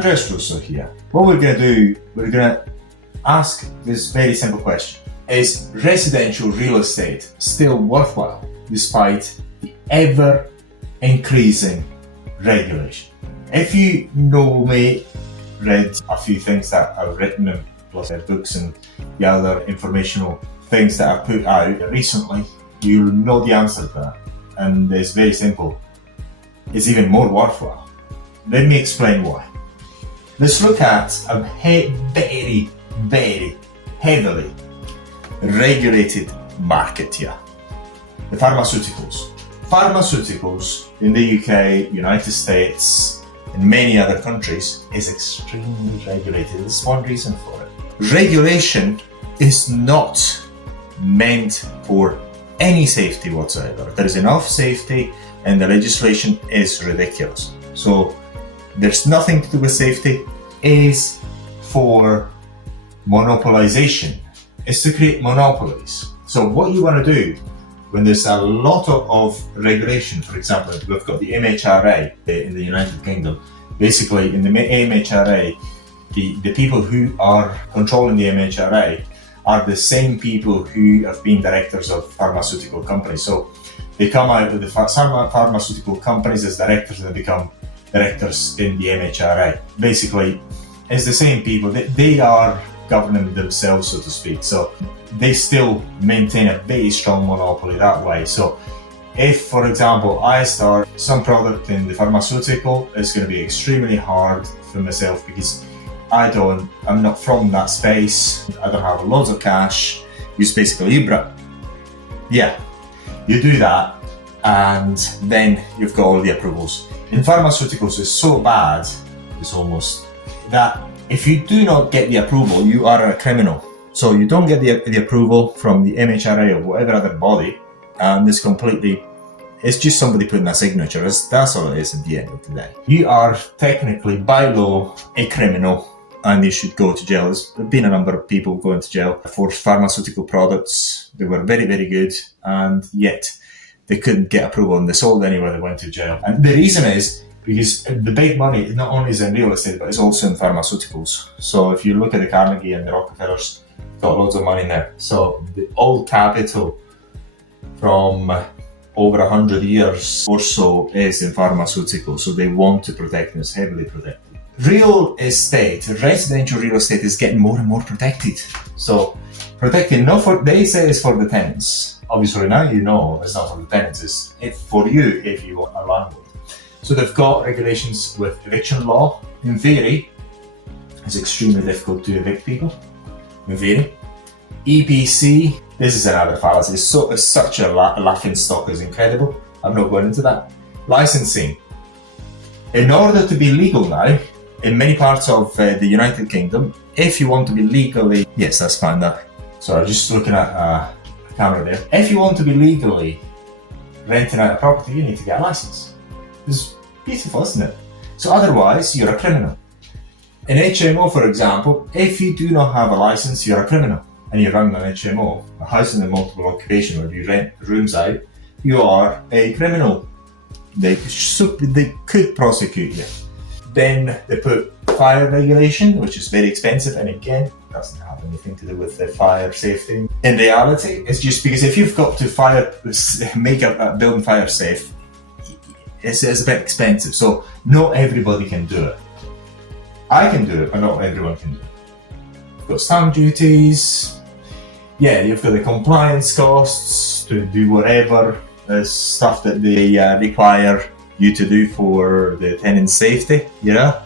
Andres Russo here. What we're going to do, we're going to ask this very simple question. Is residential real estate still worthwhile despite the ever increasing regulation? If you know me, read a few things that I've written and plus books and the other informational things that I've put out recently, you'll know the answer to that. And it's very simple. It's even more worthwhile. Let me explain why. Let's look at a very, very heavily regulated market here. The pharmaceuticals. Pharmaceuticals in the UK, United States, and many other countries is extremely regulated. There's one reason for it. Regulation is not meant for any safety whatsoever. There is enough safety and the legislation is ridiculous. So there's nothing to do with safety. It is for monopolization. It's to create monopolies. So what you want to do when there's a lot of regulation, for example, we've got the MHRA in the United Kingdom. Basically, in the MHRA, the people who are controlling the MHRA are the same people who have been directors of pharmaceutical companies. So they come out with the pharmaceutical companies as directors and they become directors in the MHRA. Basically, it's the same people. They are governing themselves, so to speak. So they still maintain a very strong monopoly that way. So if, for example, I start some product in the pharmaceutical, it's going to be extremely hard for myself because I'm not from that space. I don't have loads of cash. Use basically Libra. Yeah, you do that and then you've got all the approvals. In pharmaceuticals, it's so bad, it's almost that if you do not get the approval, you are a criminal. So you don't get the approval from the MHRA or whatever other body, and it's just somebody putting a signature. That's all it is at the end of the day. You are technically, by law, a criminal and you should go to jail. There's been a number of people going to jail for pharmaceutical products. They were very, very good, and yet they couldn't get approval and they sold anywhere, they went to jail. And the reason is because the big money not only is in real estate, but it's also in pharmaceuticals. So if you look at the Carnegie and the Rockefellers, got loads of money in there. So the old capital from over 100 years or so is in pharmaceuticals. So they want to protect and it's heavily protected. Real estate, residential real estate is getting more and more protected. So protected, they say it's for the tenants. Obviously now you know it's not for the tenants, it's for you if you are a landlord. So they've got regulations with eviction law. In theory, it's extremely difficult to evict people. In theory. EPC, this is another fallacy. It's such a laughing stock, it's incredible. I'm not going into that. Licensing. In order to be legal now, in many parts of the United Kingdom, if you want to be legally, yes, that's fine. Sorry, just looking at a camera there. If you want to be legally renting out a property, you need to get a license. It's beautiful, isn't it? So otherwise, you're a criminal. In HMO, for example, if you do not have a license, you're a criminal. And you run an HMO, a housing and multiple occupation, where you rent rooms out, you are a criminal. They could prosecute you. Then they put fire regulation, which is very expensive, and again, doesn't have anything to do with the fire safety. In reality, it's just because if you've got to make a building fire safe, it's a bit expensive. So not everybody can do it. I can do it, but not everyone can do it. You've got stamp duties. Yeah, you've got the compliance costs to do whatever stuff that they require you to do for the tenant safety, you know?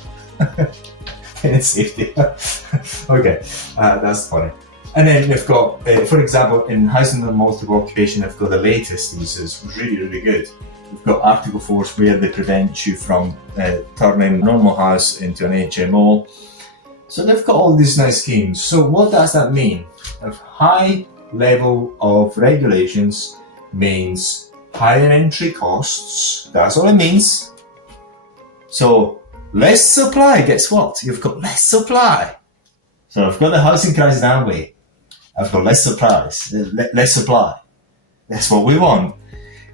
Tenant safety. Okay, that's funny. And then you've got, for example, in housing and multiple occupation, they've got the latest, which is really, really good. We've got Article 4 where they prevent you from turning a normal house into an HMO. So they've got all these nice schemes. So what does that mean? A high level of regulations means higher entry costs. That's all it means. So less supply, guess what? You've got less supply. So I've got the housing crisis that way. I've got less supply. That's what we want.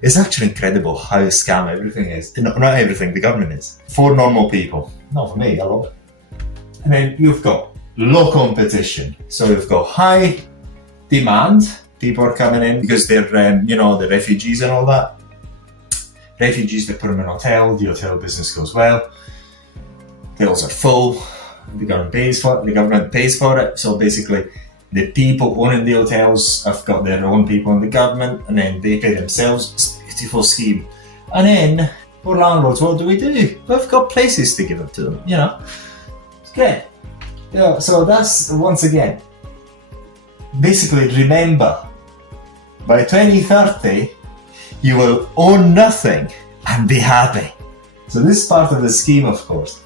It's actually incredible how scam everything is. Not everything, the government is. For normal people. Not for me, I love it. And then you've got low competition. So you've got high demand. People are coming in because they're, the refugees and all that. Refugees, they put them in a hotel. The hotel business goes well. Hotels are full. The government pays for it. So basically, the people owning the hotels have got their own people in the government, and then they pay themselves. It's a beautiful scheme. And then, for landlords, what do? We've got places to give it to them, It's great. So that's, once again, basically remember, by 2030, you will own nothing and be happy. So this is part of the scheme, of course.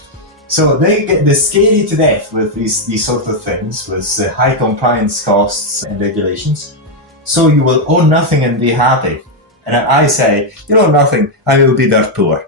So they scare you to death with these sort of things, with high compliance costs and regulations. So you will own nothing and be happy. And I say, you own nothing and you'll be dirt poor.